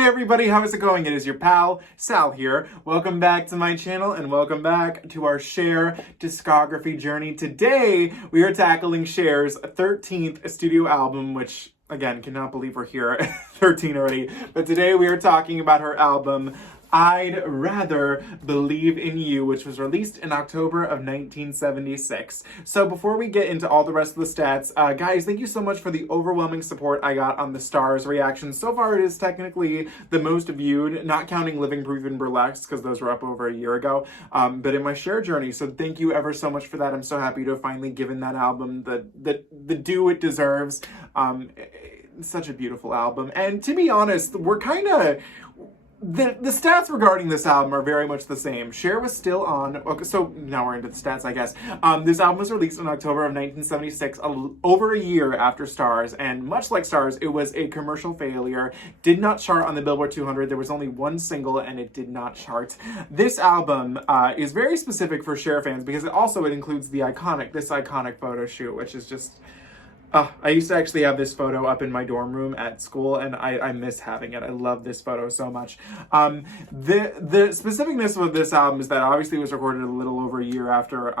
Hey everybody, how is it going? It is your pal, Sal here. Welcome back to my channel and welcome back to our Cher discography journey. Today, we are tackling Cher's 13th studio album, which, again, cannot believe we're here at 13 already. But today we are talking about her album, I'd Rather Believe in You, which was released in October of 1976. So before we get into all the rest of the stats, guys, thank you so much for the overwhelming support I got on the Stars reaction. So far, it is technically the most viewed, not counting Living Proof and Burlesque, because those were up over a year ago, but in my Cher journey. So thank you ever so much for that. I'm so happy to have finally given that album the due it deserves. It's such a beautiful album. And to be honest, we're kind of... The stats regarding this album are very much the same. Cher was still on, okay, so now we're into the stats, I guess. This album was released in October of 1976, over a year after Stars, and much like Stars, it was a commercial failure, did not chart on the Billboard 200, there was only one single, and it did not chart. This album is very specific for Cher fans, because it includes this iconic photo shoot, which is just... I used to actually have this photo up in my dorm room at school, and I miss having it. I love this photo so much. The specificness of this album is that obviously it was recorded a little over a year after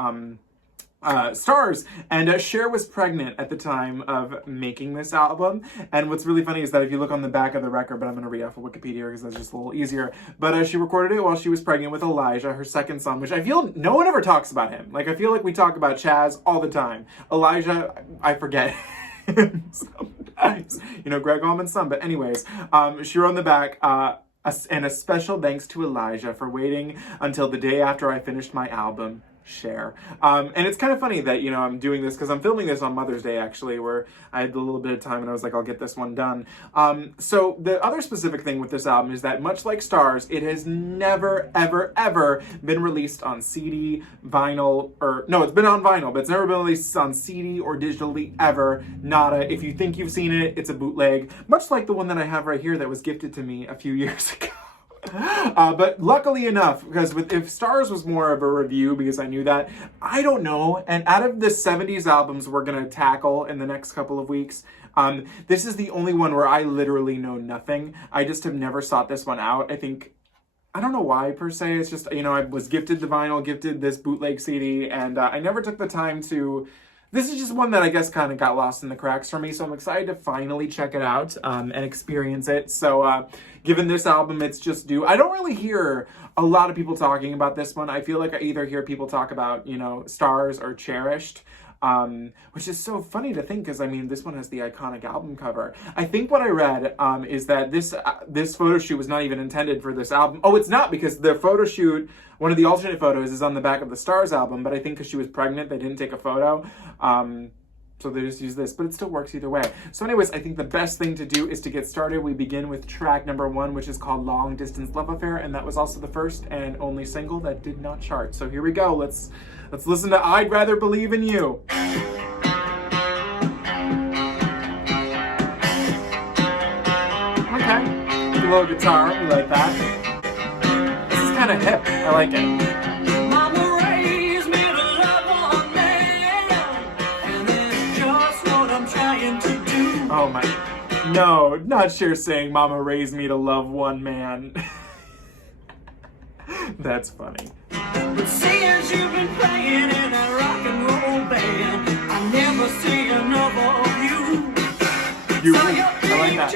Stars, and Cher was pregnant at the time of making this album. And what's really funny is that if you look on the back of the record, but I'm going to read off of Wikipedia because that's just a little easier, but she recorded it while she was pregnant with Elijah, her second son, which I feel no one ever talks about him. Like, I feel like we talk about Chaz all the time. Elijah, I forget sometimes, Greg Allman's son. But anyways, she wrote on the back, and a special thanks to Elijah for waiting until the day after I finished my album, Cher. And it's kind of funny that, I'm doing this because I'm filming this on Mother's Day, actually, where I had a little bit of time and I was like, I'll get this one done. So the other specific thing with this album is that much like Stars, it has never, ever, ever been released on CD, vinyl, it's been on vinyl, but it's never been released on CD or digitally ever. Nada. If you think you've seen it, it's a bootleg, much like the one that I have right here that was gifted to me a few years ago. But luckily enough, because if Stars was more of a review, because I knew that, I don't know, and out of the 70s albums we're going to tackle in the next couple of weeks, this is the only one where I literally know nothing. I just have never sought this one out. I don't know why per se, it's just, I was gifted the vinyl, gifted this bootleg CD, and I never took the time to... This is just one that I guess kind of got lost in the cracks for me, so I'm excited to finally check it out and experience it. So given this album, it's just due. I don't really hear a lot of people talking about this one. I feel like I either hear people talk about, Stars or Cherished, which is so funny to think because, this one has the iconic album cover. I think what I read is that this photo shoot was not even intended for this album. Oh, it's not, because the photo shoot... One of the alternate photos is on the back of the Stars album, but I think because she was pregnant, they didn't take a photo. So they just used this, but it still works either way. So anyways, I think the best thing to do is to get started. We begin with track number 1, which is called Long Distance Love Affair, and that was also the first and only single that did not chart. So here we go. Let's listen to I'd Rather Believe in You. Okay, a little guitar, we like that. Kind of hip. I like it. Mama raised me to love one man, and it's just what I'm trying to do. Oh my... No, not Cher saying Mama raised me to love one man. That's funny. But since you've been playing in a rock and roll band, I never see enough of you. I like that.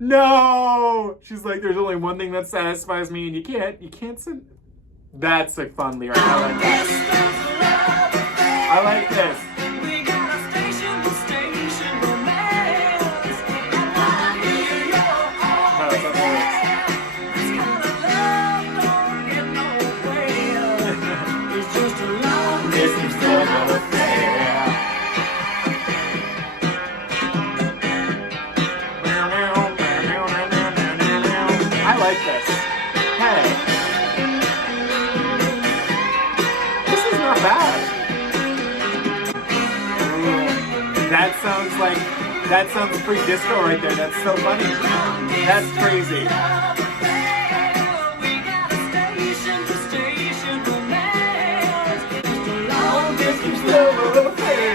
No! She's like, there's only one thing that satisfies me, and you can't say... That's a fun lyric. I like that. I like this. like this. Hey. This is not bad. That sounds pretty disco right there. That's so funny. That's crazy. Long distance love affair.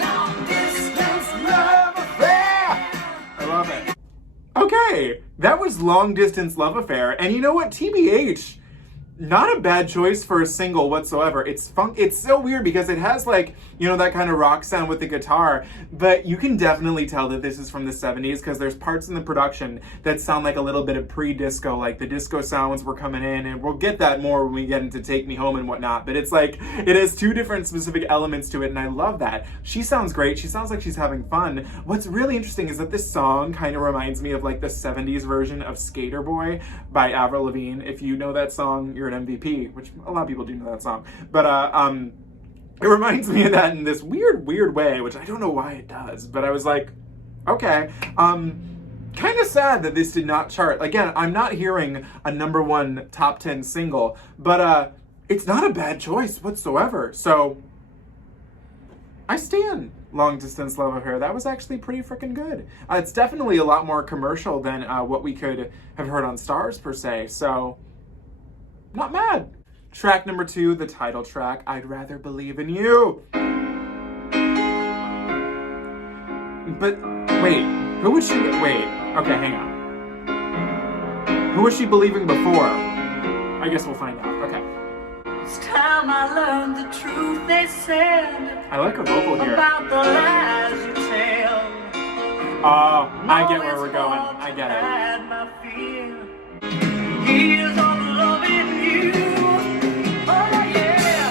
Long distance love affair. I love it. Okay, that was Long Distance Love Affair. And you know what? TBH. Not a bad choice for a single whatsoever. It's so weird because it has like, you know, that kind of rock sound with the guitar, but you can definitely tell that this is from the 70s because there's parts in the production that sound like a little bit of pre-disco, like the disco sounds were coming in, and we'll get that more when we get into Take Me Home and whatnot, but it's like, it has two different specific elements to it, and I love that. She sounds great. She sounds like she's having fun. What's really interesting is that this song kind of reminds me of like the 70s version of Skater Boy by Avril Lavigne. If you know that song, you're an MVP, which a lot of people do know that song, but it reminds me of that in this weird way, which I don't know why it does, but I was like, okay, kind of sad that this did not chart. Again, I'm not hearing a #1 top 10 single, but it's not a bad choice whatsoever, so I stand Long Distance Love Affair. That was actually pretty freaking good. It's definitely a lot more commercial than what we could have heard on Stars per se, so not mad. Track number 2, the title track, I'd Rather Believe in You. But wait, who was she? Wait, okay, hang on. Who was she believing before? I guess we'll find out. Okay. It's time I learned the truth they said. I like her vocal here. About the lies you tell. Oh, I get where we're going. I get it. My fear. Years of loving you. Oh yeah.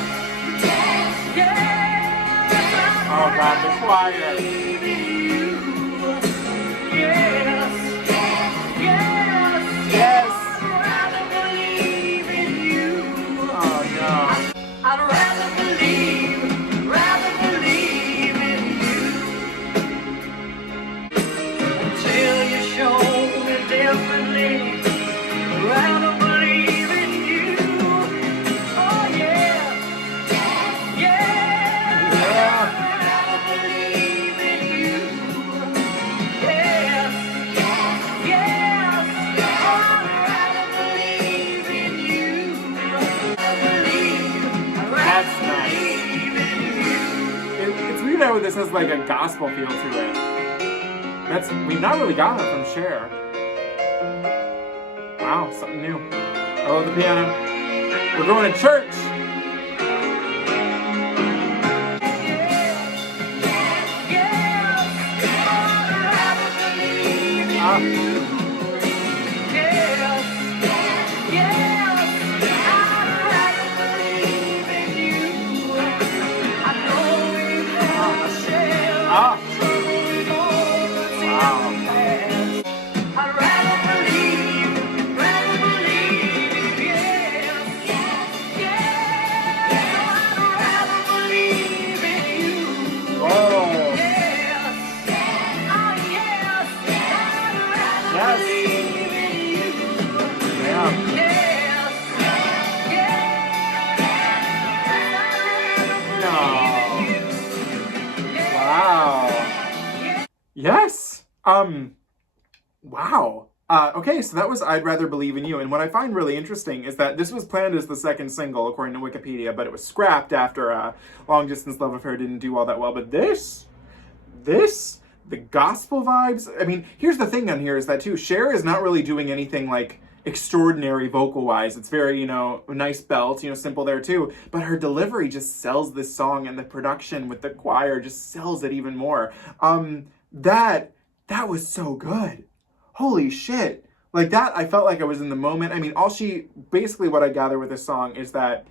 Yeah. Oh God, the choir. This has like a gospel feel to it. We've not really gotten it from Cher. Wow, something new. I love the piano. We're going to church. Yes. Wow. Okay, so that was I'd Rather Believe in You. And what I find really interesting is that this was planned as the second single, according to Wikipedia, but it was scrapped after Long Distance Love Affair didn't do all that well. But this, the gospel vibes. I mean, here's the thing on here is that, too, Cher is not really doing anything, like, extraordinary vocal-wise. It's very, you know, nice belt, you know, simple there, too. But her delivery just sells this song, and the production with the choir just sells it even more. That was so good. Holy shit. Like that, I felt like I was in the moment. I mean, basically what I gather with this song is that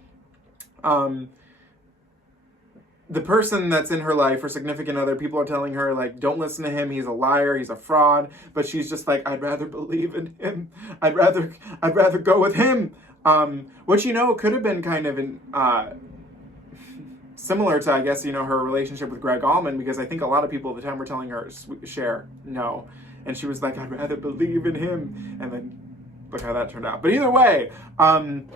the person that's in her life, her significant other, people are telling her, like, don't listen to him, he's a liar, he's a fraud, but she's just like, I'd rather believe in him. I'd rather go with him. Which, you know, could have been kind of similar to, I guess, you know, her relationship with Greg Allman, because I think a lot of people at the time were telling her, Cher, no. And she was like, I'd rather believe in him. And then look how that turned out. But either way, damn,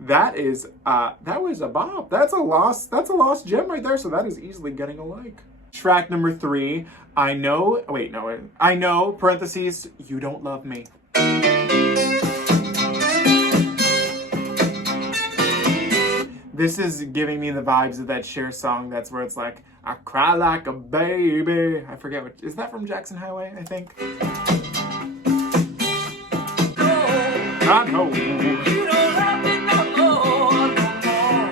that was a bop. That's a lost gem right there. So that is easily getting a like. Track number 3, I know, parentheses, you don't love me. This is giving me the vibes of that Cher song. That's where it's like, I cry like a baby. I forget what, is that from Jackson Highway, I think? I know. You don't love me no more, no more.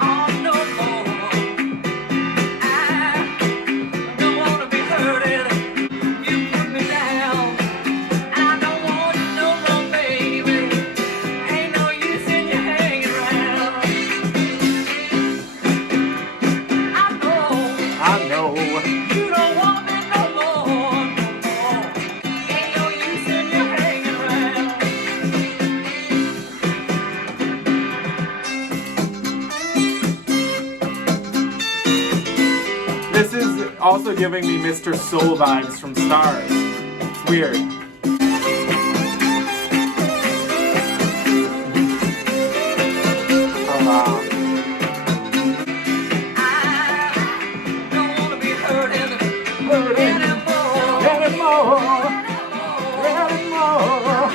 Oh, no more. I don't want to be hurting. You put me down. I don't want you no more, baby. Ain't no use in you hanging around. I know. You don't want me no more, no more. Ain't no use in you hanging around. This is also giving me Mr. Soul vibes from Stars. It's weird. Oh, wow. I don't want to be hurting Hurting anymore. anymore.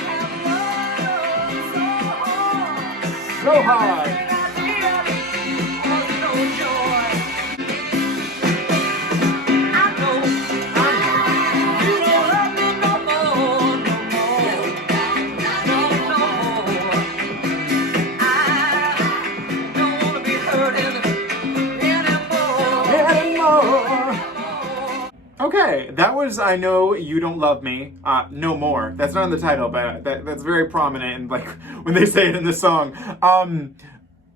So hard. Okay, that was I Know You Don't Love Me, No More. That's not in the title, but that's very prominent and like when they say it in the song.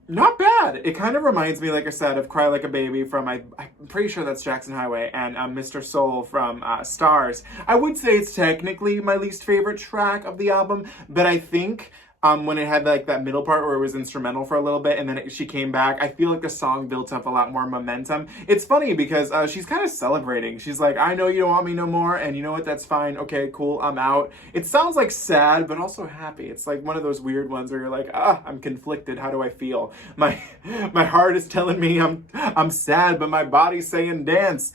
Not bad. It kind of reminds me, like I said, of Cry Like a Baby from, I'm pretty sure that's Jackson Highway, and Mr. Soul from Stars. I would say it's technically my least favorite track of the album, but I think when it had like that middle part where it was instrumental for a little bit and then she came back, I feel like the song built up a lot more momentum. It's funny because she's kind of celebrating. She's like, I know you don't want me no more, and you know what, that's fine. Okay, cool, I'm out. It sounds like sad, but also happy. It's like one of those weird ones where you're like, I'm conflicted. How do I feel? My heart is telling me I'm sad, but my body's saying dance.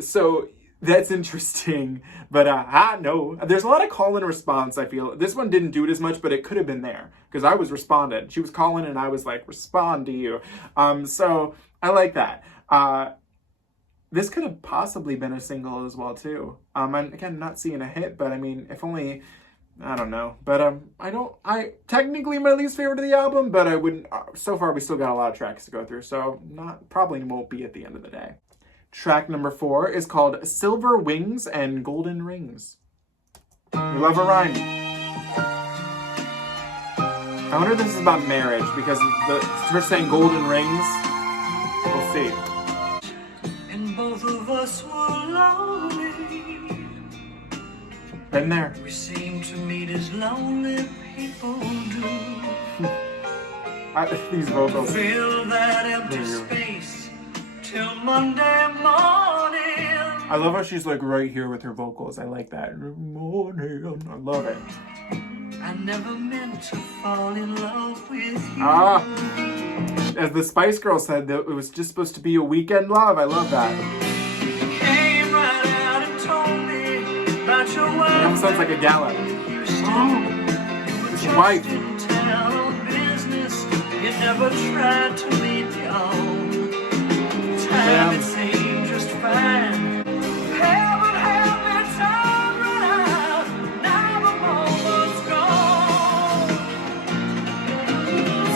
So that's interesting, but I know. There's a lot of call and response, I feel. This one didn't do it as much, but it could have been there, because I was responding. She was calling, and I was like, respond to you. So I like that. This could have possibly been a single as well, too. I'm, again, not seeing a hit, but I mean, if only, I don't know. But technically my least favorite of the album, but I wouldn't, so far we still got a lot of tracks to go through, so probably won't be at the end of the day. Track number 4 is called Silver Wings and Golden Rings. We love a rhyme. I wonder if this is about marriage, because her saying golden rings. We'll see. And both of us were lonely. Been there. We seem to meet as lonely people do. These vocals. Fill that empty space till Monday morning. I love how she's like right here with her vocals. I like that. Morning. I love it. I never meant to fall in love with you. As the Spice Girls said, that it was just supposed to be a weekend love. I love that. You came right out and told me about your wife. It almost sounds like a gala. His wife. In town on business. You never tried to lead me on. Time it seemed just fine. Heaven had me time run out. Now the moment's gone.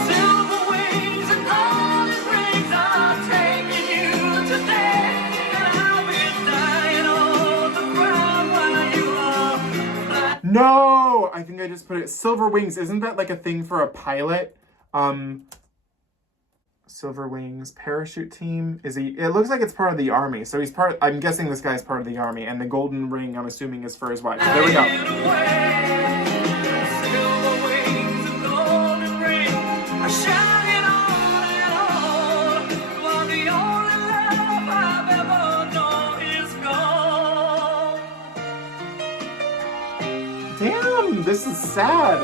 Silver wings and golden rings are taking you today. And I'll be dying on the ground while you are flying. No! I think I just put it. Silver Wings. Isn't that like a thing for a pilot? Silver Wings parachute team. Is he? It looks like it's part of the army. So he's part. I'm guessing this guy's part of the army, and the golden ring, I'm assuming, is for his wife. So there we go. Silver wings and golden ring are shining on and on. While the only love I've ever known is gone. Damn, this is sad.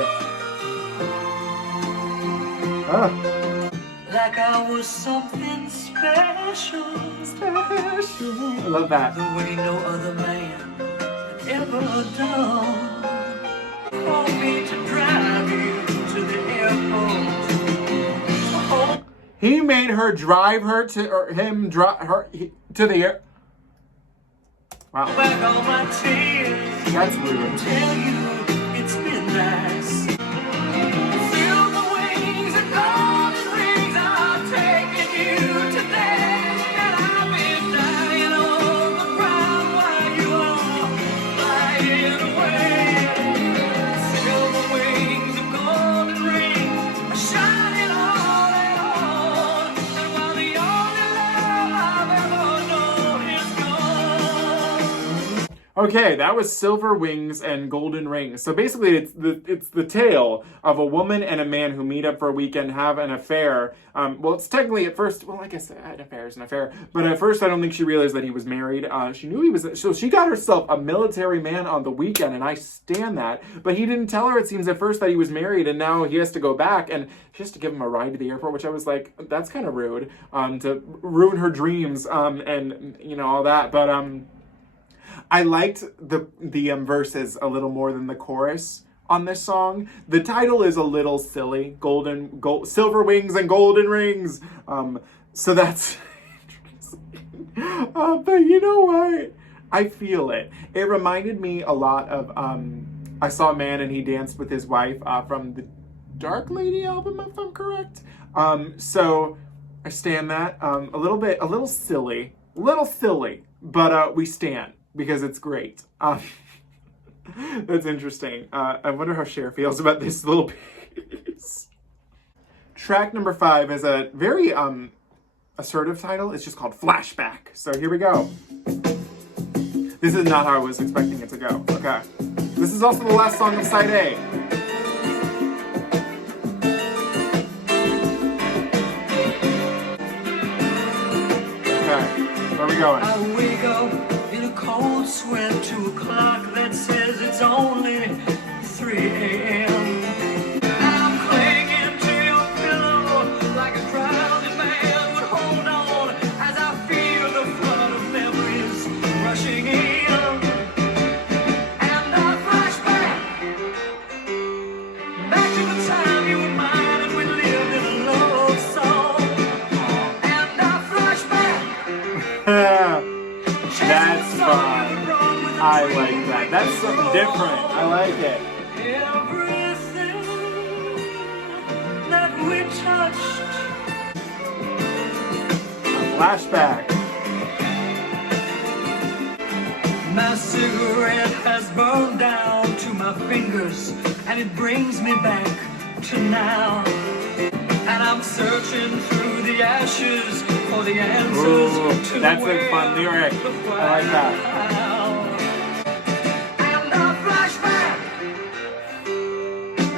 Like I was something special. I love that. The way no other man had ever done. Call me to drive you to the airport. He made her drive her to, or him drive her to the air. Wow. Back all my tears. That's rude. Tell you it's been nice. Feel the wings and golden rings are taking you today. And I've been dying on the ground while you are flying away. Feel the wings of golden rings are shining on and on. And while the only love I've ever known is gone. Okay, that was Silver Wings and Golden Rings. So basically, it's the tale of a woman and a man who meet up for a weekend, have an affair. Well, it's technically at first, well, I guess an affair is an affair. But at first, I don't think she realized that he was married. She knew he was, so she got herself a military man on the weekend, and I stand that. But he didn't tell her, it seems, at first that he was married, and now he has to go back, and she has to give him a ride to the airport, which I was like, that's kind of rude, to ruin her dreams, and, you know, all that. But, I liked the verses a little more than the chorus on this song. The title is a little silly, Silver Wings and Golden Rings. So that's but you know what? I feel it. It reminded me a lot of I Saw a Man and He Danced with His Wife from the Dark Lady album, if I'm correct. So I stand that. A little silly, but we stand. Because it's great. That's interesting. I wonder how Cher feels about this little piece. Track number 5 is a very assertive title. It's just called Flashback. So here we go. This is not how I was expecting it to go. Okay. This is also the last song of side A. Okay. Where are we going? I wake up in a cold sweat to a clock that says it's only 3 a.m. I'm clinging to your pillow like a drowning man would hold on as I feel the flood of memories rushing in. And I flash back to the time you were mine and we lived in a love song. And I flash back. That's fun. I like that. That's something different. I like it. Everything that we touched. Flashback. My cigarette has burned down to my fingers, and it brings me back to now. And I'm searching through the ashes for the answers to that's where a fun lyric. I like that. And I flash back to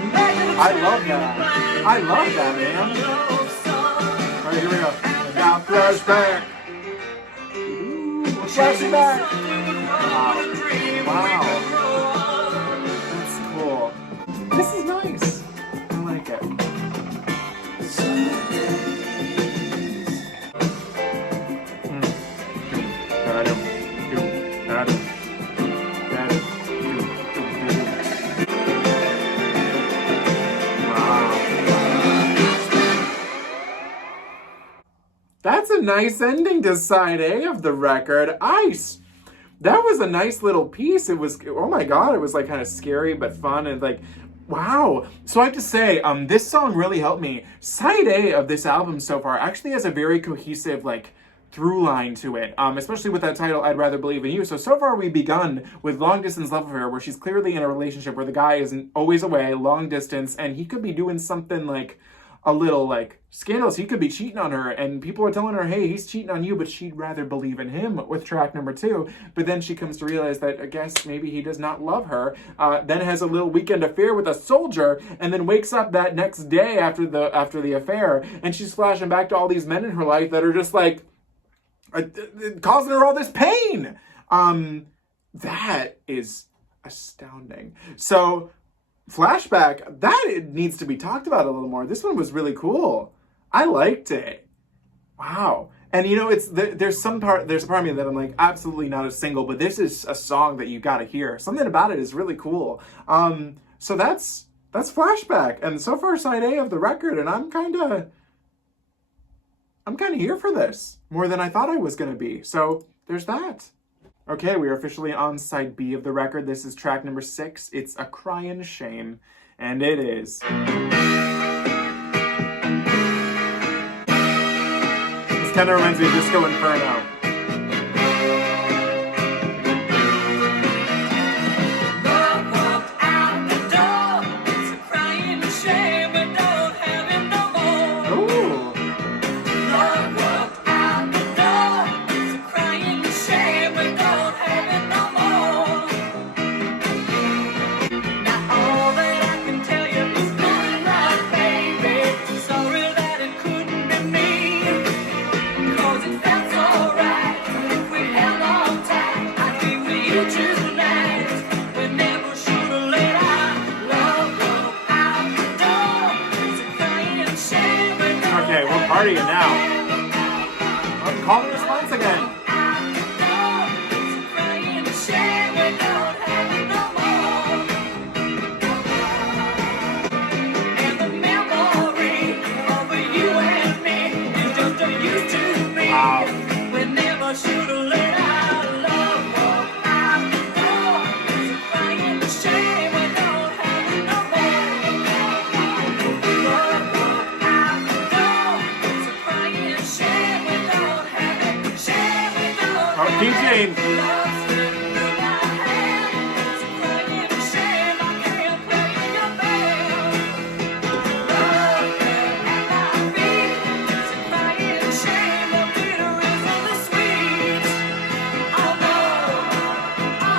the I love that. I love that, man. All right, here we go. Now flashback. Flashback. Wow. That's cool. This is nice. I like it. That's a nice ending to side A of the record. Ice. That was a nice little piece. It was, oh my God, it was like kind of scary but fun and like, wow. So I have to say, this song really helped me. Side A of this album so far actually has a very cohesive like through line to it, especially with that title, I'd Rather Believe in You. So far we've begun with Long Distance Love Affair, where she's clearly in a relationship where the guy is always away, long distance, and he could be doing something like a little like scandalous. He could be cheating on her, and people are telling her, hey, he's cheating on you, but she'd rather believe in him with track number 2. But then she comes to realize that I guess maybe he does not love her, then has a little weekend affair with a soldier, and then wakes up that next day after the affair, and she's flashing back to all these men in her life that are just like causing her all this pain. That is astounding. So, Flashback, that it needs to be talked about a little more. This one was really cool. I liked it. Wow. And you know, there's a part of me that I'm like, absolutely not a single, but this is a song that you gotta hear. Something about it is really cool. So that's Flashback, and so far side A of the record, and I'm kinda here for this more than I thought I was gonna be. So there's that. Okay, we are officially on side B of the record. This is track number 6. It's A Cryin' Shame, and it is. This kind of reminds me of Disco Inferno. Partying now. I'm calling response again. Wow. Keep James.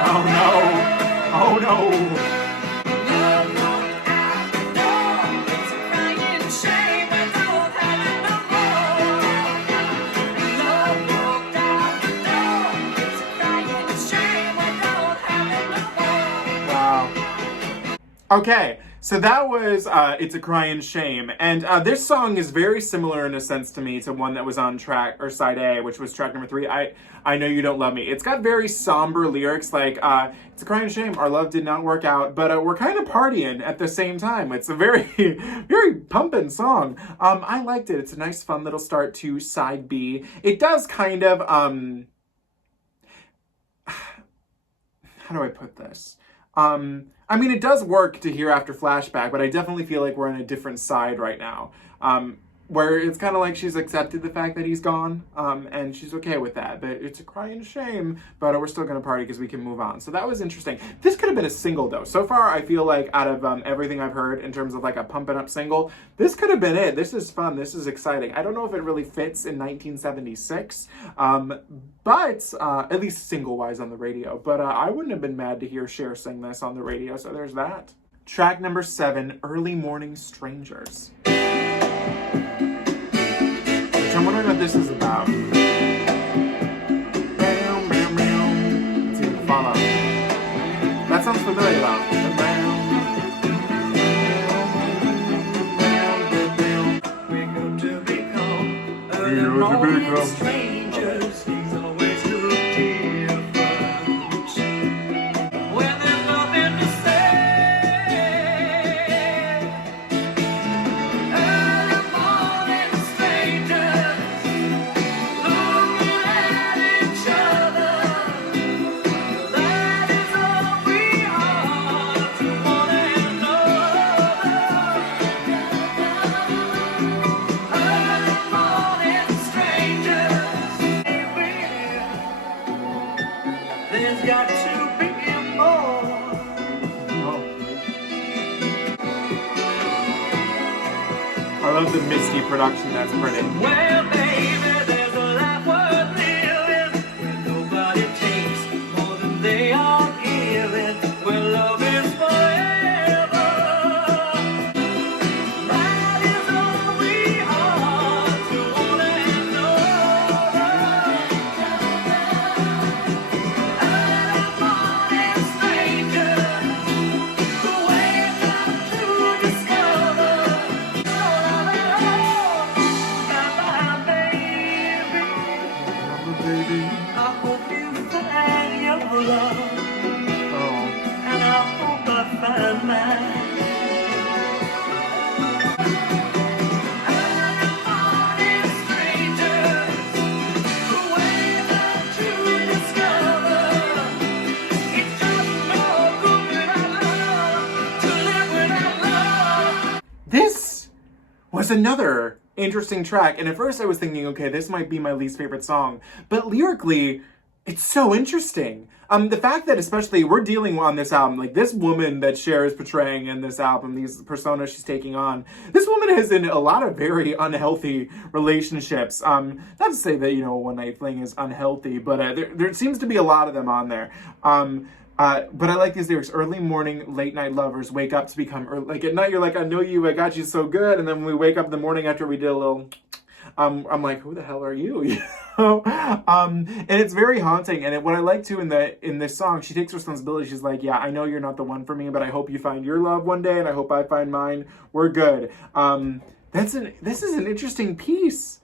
Oh no. Oh no. Okay, so that was It's a Cryin' Shame, and this song is very similar in a sense to me to one that was on track, or side A, which was track number 3, I Know You Don't Love Me. It's got very somber lyrics like, it's a cryin' shame, our love did not work out, but we're kind of partying at the same time. It's a very, very pumping song. I liked it. It's a nice fun little start to side B. It does kind of, how do I put this? I mean, it does work to hear after Flashback, but I definitely feel like we're on a different side right now. Where it's kind of like she's accepted the fact that he's gone, and she's okay with that. But it's a crying shame, but we're still going to party because we can move on. So that was interesting. This could have been a single, though. So far, I feel like out of everything I've heard in terms of like a pumping up single, this could have been it. This is fun. This is exciting. I don't know if it really fits in 1976, but at least single-wise on the radio. But I wouldn't have been mad to hear Cher sing this on the radio, so there's that. Track number 7, Early Morning Strangers. I'm wondering what this is about. Let's see if we follow. That sounds familiar though. We're going to become early morning strangers. Things always look different. When there's nothing to say. Early morning strangers. Looking at each other. That is all we are to one another. Early morning strangers. There's got to be more. I love the misty production. That's pretty. Well, baby, there's a life worth living when nobody takes more than they are giving. Where love is forever. That is all we are to one another. Early morning strangers. mind. This was another interesting track, and at first I was thinking, okay, this might be my least favorite song, but lyrically, it's so interesting. The fact that especially we're dealing on this album, like this woman that Cher is portraying in this album, these personas she's taking on, this woman is in a lot of very unhealthy relationships. Not to say that, a one-night fling is unhealthy, but there seems to be a lot of them on there. But I like these lyrics. Early morning, late night lovers wake up to become early. Like at night, you're like, I know you, I got you so good. And then when we wake up in the morning after we did a little, I'm like, who the hell are you? And it's very haunting. And what I like too in this song, she takes responsibility. She's like, yeah, I know you're not the one for me, but I hope you find your love one day, and I hope I find mine. We're good. This is an interesting piece.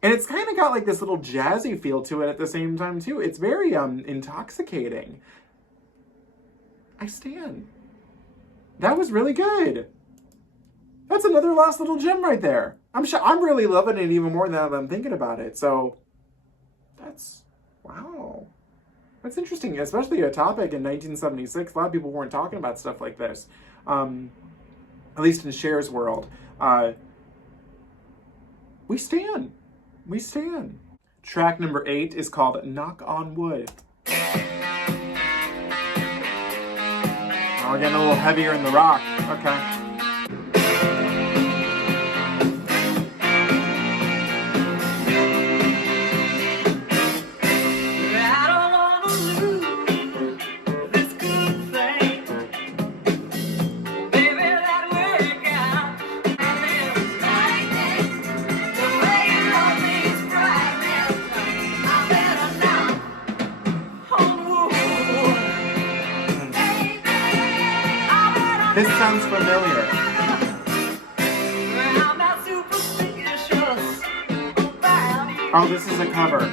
And it's kind of got like this little jazzy feel to it at the same time too. It's very intoxicating. I stand. That was really good. That's another last little gem right there. I'm really loving it even more now that I'm thinking about it. So wow. That's interesting, especially a topic in 1976. A lot of people weren't talking about stuff like this. At least in Cher's world. We stand. We stand. Track number 8 is called Knock on Wood. We're getting a little heavier in the rock. Okay. This sounds familiar. Oh, this is a cover.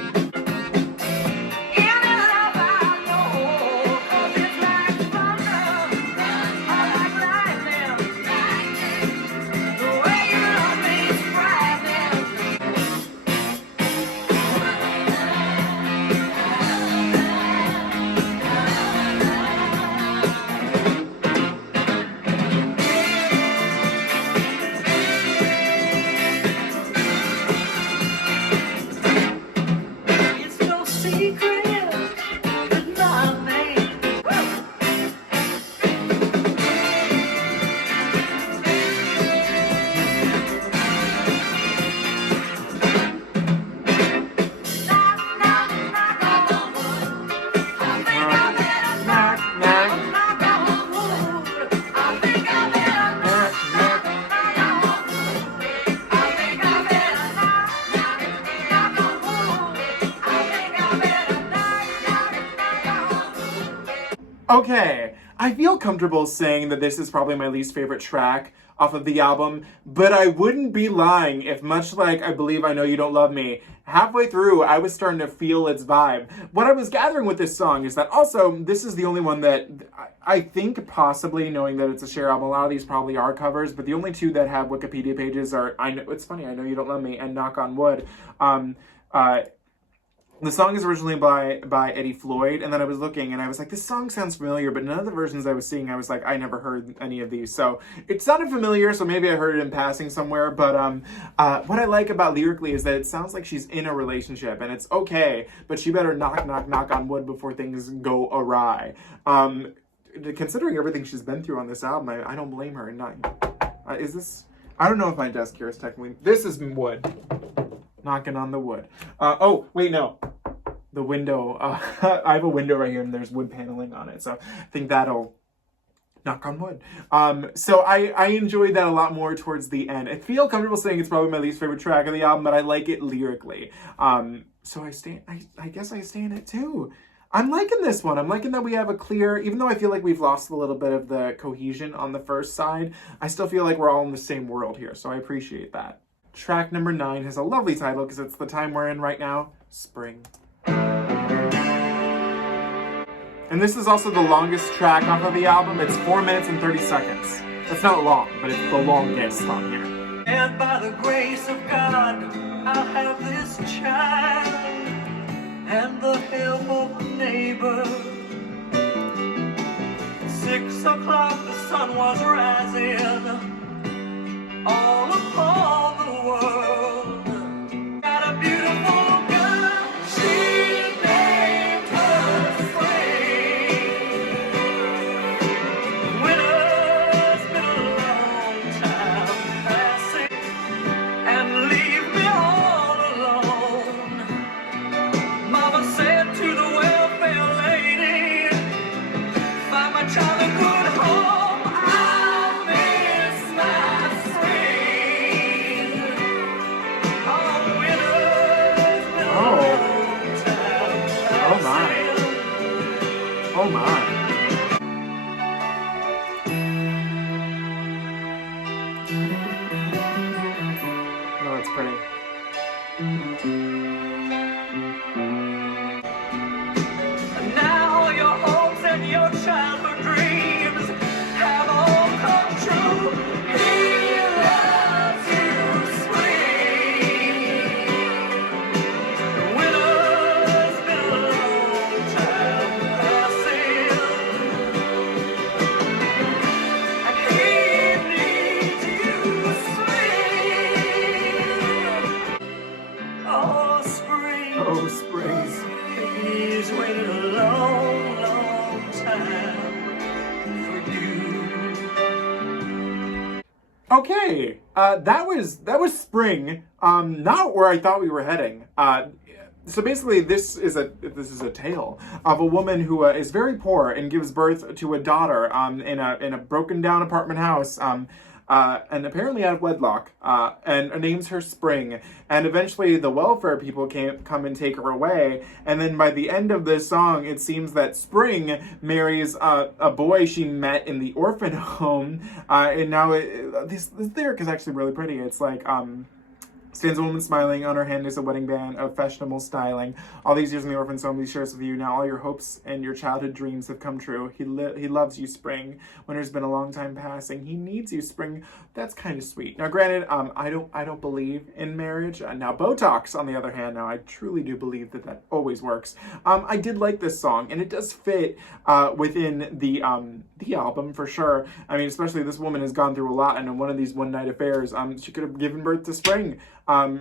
Okay, I feel comfortable saying that this is probably my least favorite track off of the album, but I wouldn't be lying if, much like I Believe I Know You Don't Love Me, halfway through I was starting to feel its vibe. What I was gathering with this song is that also this is the only one that I think, possibly knowing that it's a Cher album, a lot of these probably are covers, but the only two that have Wikipedia pages are I Know It's Funny, I Know You Don't Love Me, and Knock on Wood. The song is originally by Eddie Floyd, and then I was looking and I was like, this song sounds familiar, but none of the versions I was seeing, I was like, I never heard any of these. So it sounded familiar, so maybe I heard it in passing somewhere, but what I like about lyrically is that it sounds like she's in a relationship, and it's okay, but she better knock, knock, knock on wood before things go awry. Considering everything she's been through on this album, I don't blame her. Is this... I don't know if my desk here is technically... This is wood. Knocking on the wood. Oh, wait, no. The window. I have a window right here and there's wood paneling on it. So I think that'll knock on wood. So I enjoyed that a lot more towards the end. I feel comfortable saying it's probably my least favorite track of the album, but I like it lyrically. So I guess I stay in it too. I'm liking this one. I'm liking that we have a clear, even though I feel like we've lost a little bit of the cohesion on the first side, I still feel like we're all in the same world here. So I appreciate that. Track number 9 has a lovely title because it's the time we're in right now, spring. And this is also the longest track off of the album. It's 4 minutes and 30 seconds. That's not long, but it's the longest on here. And by the grace of God, I'll have this child and the help of a neighbor. 6 o'clock, the sun was rising all upon the world. Got a beautiful girl, she named her Spring. Winter's been a long time passing and leave me all alone. Mama said to the welfare lady, find my child a good home, I'll miss my spring. Oh, winter's been a long time Oh my. passing. Oh my. Oh, that's pretty. Now your hopes and your childhood dreams have all come true. He loves you, Spring. Winter's been a long time passing, and he needs you, Spring. Oh, Spring. Oh, Spring. He's waited a long, long time for you. Okay, that was Spring. Not where I thought we were heading. So basically, this is a tale of a woman who is very poor and gives birth to a daughter in a broken down apartment house. And apparently out of wedlock, and names her Spring. And eventually the welfare people come and take her away. And then by the end of this song, it seems that Spring marries a boy she met in the orphan home. And now this lyric is actually really pretty. It's like, stands a woman smiling, on her hand is a wedding band of fashionable styling. All these years in the orphan's home, he shares with you. Now all your hopes and your childhood dreams have come true. He loves you, Spring. Winter's been a long time passing. He needs you, Spring. That's kind of sweet. Now, granted, I don't believe in marriage. Now, Botox, on the other hand, now I truly do believe that always works. I did like this song, and it does fit within the album for sure. I mean, especially this woman has gone through a lot, and in one of these one night affairs, she could have given birth to Spring.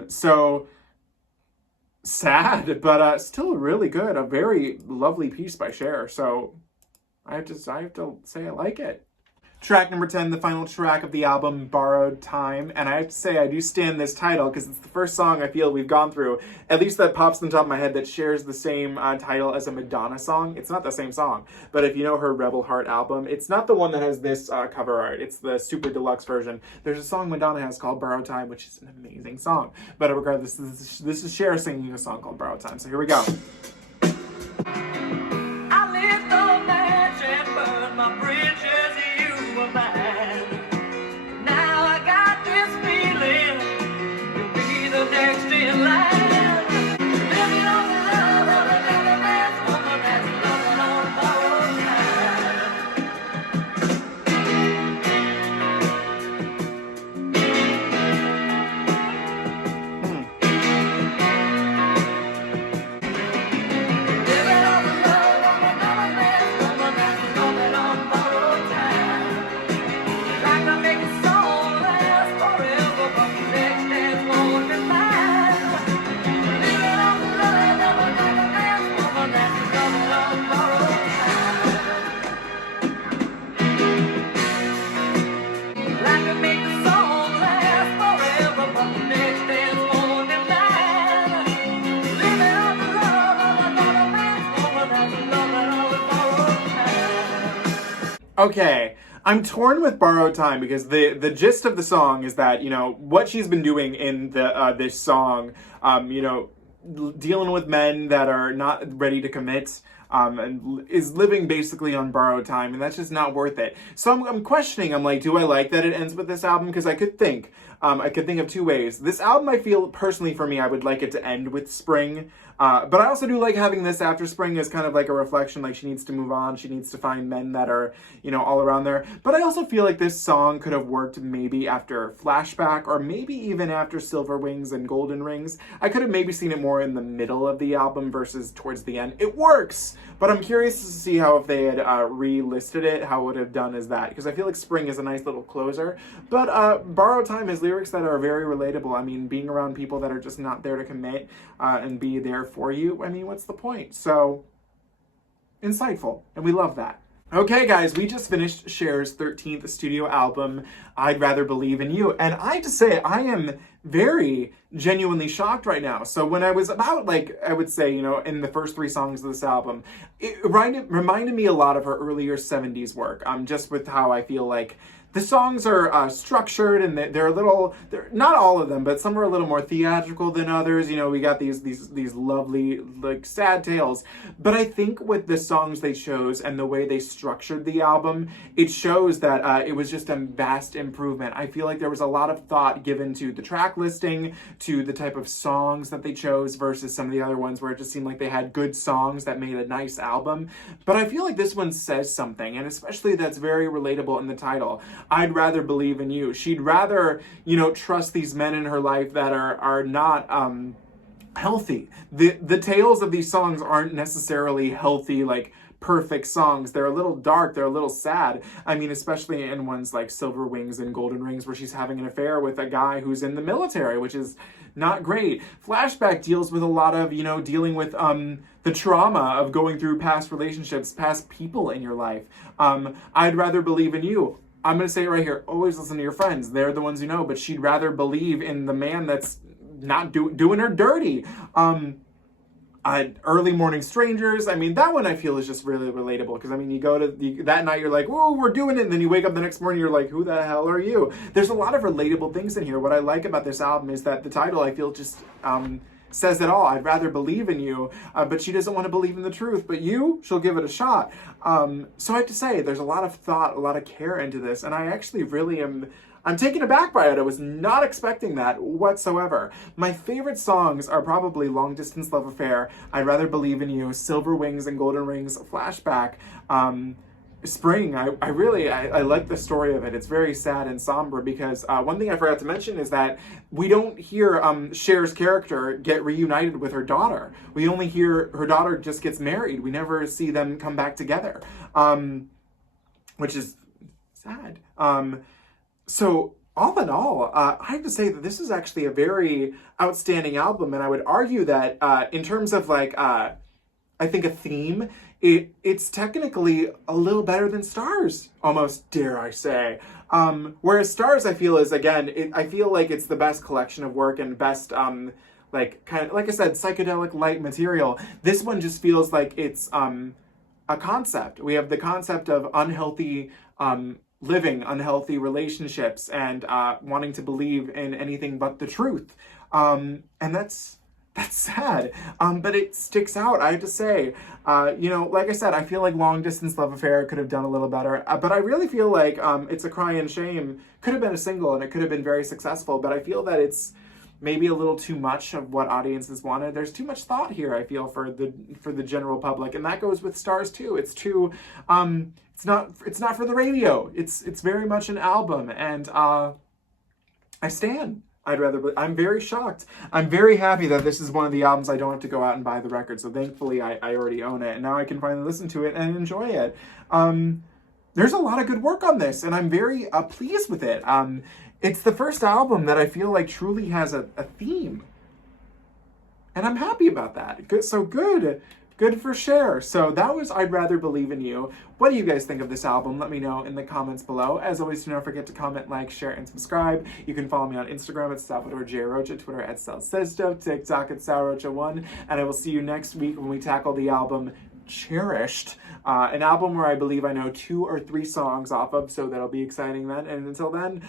So sad, but still really good. A very lovely piece by Cher. So I have to say I like it. Track number 10, the final track of the album, Borrowed Time. And I have to say, I do stand this title because it's the first song I feel we've gone through, at least that pops on the top of my head, that shares the same title as a Madonna song. It's not the same song, but if you know her Rebel Heart album, it's not the one that has this cover art. It's the super deluxe version. There's a song Madonna has called Borrowed Time, which is an amazing song. But regardless, this is Cher singing a song called Borrowed Time. So here we go. I lit the match and burned my bridges, you were mine. Now I got this feeling you'll be the next in line. Living on the love of another man's woman that's loving on borrowed Living on the love of another man's woman that's loving on borrowed time. Like to make a song last forever, but the next dance won't be mine. Living on the love of another man's woman that's loving on borrowed time. Like to make the song last forever, but the next dance won't be mine. Living on the love of another man's woman that's loving on borrowed time. Okay, I'm torn with Borrowed Time because the gist of the song is that, you know, what she's been doing in this song, you know, dealing with men that are not ready to commit, and is living basically on borrowed time, and that's just not worth it. So I'm questioning, I'm like, do I like that it ends with this album? Because I could think, I could think of two ways. This album, I feel, personally for me, I would like it to end with spring. But I also do like having this after spring as kind of like a reflection, like she needs to move on, she needs to find men that are, you know, all around there. But I also feel like this song could have worked maybe after Flashback, or maybe even after Silver Wings and Golden Rings. I could have maybe seen it more in the middle of the album versus towards the end. It works! But I'm curious to see how, if they had relisted it, how it would have done as that. Because I feel like spring is a nice little closer. But Borrowed Time has lyrics that are very relatable. I mean, being around people that are just not there to commit and be there for you, I mean, what's the point? So, insightful, and we love that. Okay, guys, we just finished Cher's 13th studio album, I'd Rather Believe in You, and I have to say, I am very genuinely shocked right now. So when I was about, like, I would say, you know, in the first 3 songs of this album, it reminded me a lot of her earlier 70s work, just with how I feel like the songs are structured, and they're a little, not all of them, but some are a little more theatrical than others. You know, we got these lovely, like, sad tales. But I think with the songs they chose and the way they structured the album, it shows that it was just a vast improvement. I feel like there was a lot of thought given to the track listing, to the type of songs that they chose versus some of the other ones where it just seemed like they had good songs that made a nice album. But I feel like this one says something, and especially that's very relatable in the title. I'd rather believe in you. She'd rather, you know, trust these men in her life that are not healthy. The tales of these songs aren't necessarily healthy, like perfect songs. They're a little dark, they're a little sad. I mean, especially in ones like Silver Wings and Golden Rings, where she's having an affair with a guy who's in the military, which is not great. Flashback deals with a lot of, you know, dealing with the trauma of going through past relationships, past people in your life. I'd rather believe in you. I'm going to say it right here. Always listen to your friends. They're the ones you know, but she'd rather believe in the man that's not doing her dirty. Early Morning Strangers. I mean, that one I feel is just really relatable, because I mean, you go to that night, you're like, whoa, we're doing it. And then you wake up the next morning, you're like, who the hell are you? There's a lot of relatable things in here. What I like about this album is that the title, I feel, just says it all. I'd rather believe in you, but she doesn't want to believe in the truth. But you, she'll give it a shot. So I have to say, there's a lot of thought, a lot of care into this, and I actually really I'm taken aback by it. I was not expecting that whatsoever. My favorite songs are probably Long Distance Love Affair, I'd Rather Believe in You, Silver Wings and Golden Rings, Flashback, Spring. I really like the story of it. It's very sad and somber, because one thing I forgot to mention is that we don't hear Cher's character get reunited with her daughter. We only hear her daughter just gets married. We never see them come back together, which is sad. So all in all, I have to say that this is actually a very outstanding album, and I would argue that in terms of, like, I think a theme, it's technically a little better than Stars, almost, dare I say. Whereas Stars, I feel, is, again, I feel like it's the best collection of work and best, like, kind of, like I said, psychedelic light material. This one just feels like it's a concept. We have the concept of unhealthy living, unhealthy relationships, and wanting to believe in anything but the truth. And that's sad, but it sticks out, I have to say. You know, like I said, I feel like Long Distance Love Affair could have done a little better, but I really feel like It's a Cryin' Shame could have been a single, and it could have been very successful, but I feel that it's maybe a little too much of what audiences wanted. There's too much thought here, I feel, for the general public, and that goes with Stars too. It's too, it's not for the radio. It's very much an album, and I stand. I'm very shocked. I'm very happy that this is one of the albums I don't have to go out and buy the record. So thankfully I already own it, and now I can finally listen to it and enjoy it. There's a lot of good work on this, and I'm very pleased with it. It's the first album that I feel like truly has a theme, and I'm happy about that. Good for Cher. So that was I'd Rather Believe in You. What do you guys think of this album? Let me know in the comments below. As always, do not forget to comment, like, share, and subscribe. You can follow me on Instagram at Salvador J. Rocha, Twitter at Salcesto, TikTok at SalRocha1, and I will see you next week when we tackle the album Cherished, an album where I believe I know 2 or 3 songs off of, so that'll be exciting then. And until then,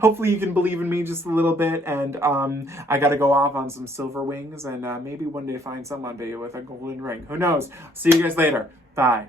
hopefully you can believe in me just a little bit, and I gotta go off on some Silver Wings, and maybe one day find someone with a golden ring. Who knows? See you guys later. Bye.